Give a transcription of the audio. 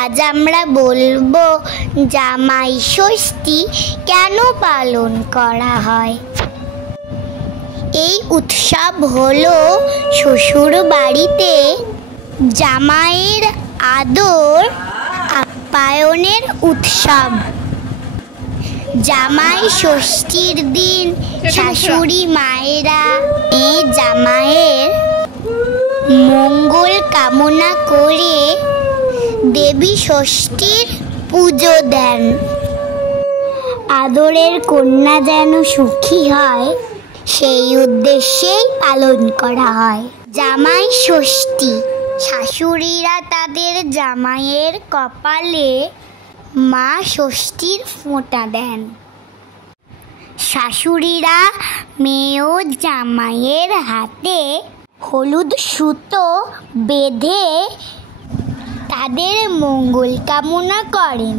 আজ আমরা বলবো জামাই ষষ্ঠী কেন পালন করা হয়। এই উৎসব হলো শ্বশুর বাড়িতে জামাইয়ের আদর আপ্যায়নের উৎসব। জামাই ষষ্ঠীর দিন শাশুড়ি মায়েরা এই জামাইয়ের মঙ্গল কামনা করে দেবী ষষ্ঠীর পুজো দেন। আদরের কন্যা যেন সুখী হয় সেই উদ্দেশ্যেই পালন করা হয় জামাই ষষ্ঠী। শাশুড়িরা তাদের জামাইয়ের কপালে মা ষষ্ঠীর ফোঁটা দেন। শাশুড়িরা মেয়ে ও জামাইয়ের হাতে হলুদ সুতো বেঁধে তাদের মঙ্গল কামনা করেন।